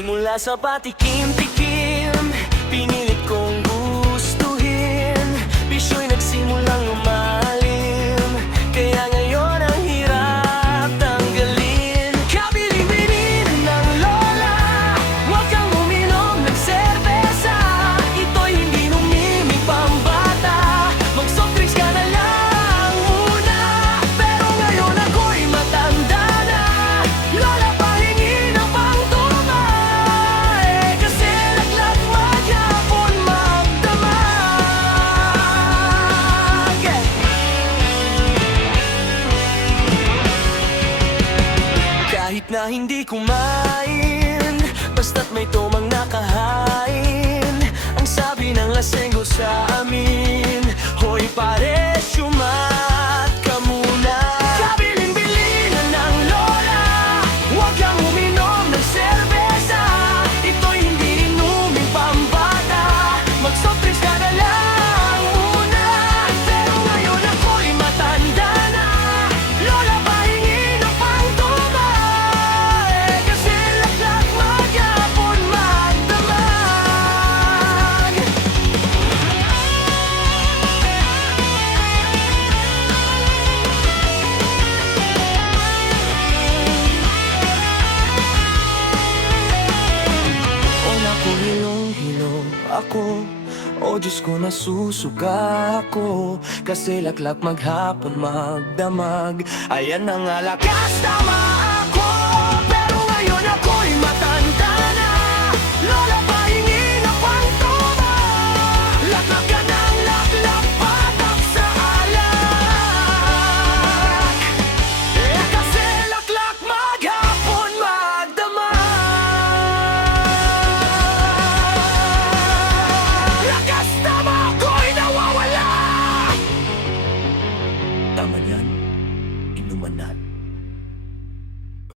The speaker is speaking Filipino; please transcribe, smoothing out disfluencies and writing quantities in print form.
Simula sa patikim-tikim, pinilit kong gustuhin. Bisyo'y nagsimulang lumalim, kaya ngayon ang hirap tanggalin. Kabilin-bilin ng lola, huwag kang uminom ng serbesa. Ito'y hindi numimik pambata, mag-soft drinks ka na lang muna. Pero ngayon ako'y matanda na, lola pahingi ng pangtuma. Kasi laglag maghapon magdamag. Kahit na hindi kumain, basta't may tumang nakahain. Ang sabi ng lasenggo sa amin, hoy pare, syumat ka muna. Kabilin-bilinan ng lola, huwag kang uminom ng serbesa. Ito'y hindi inuming pambata, mag-soft drinks ka na lang muna. Pero ngayon ako'y matanda na, lola pahingi ng pangtuma. Kasi laglag maghapon magdamag. O naku, hilong-hilo ako, o Diyos ko, nasusuga ako. Kasi laklak maghapon magdamag, ayan ang alakas tama.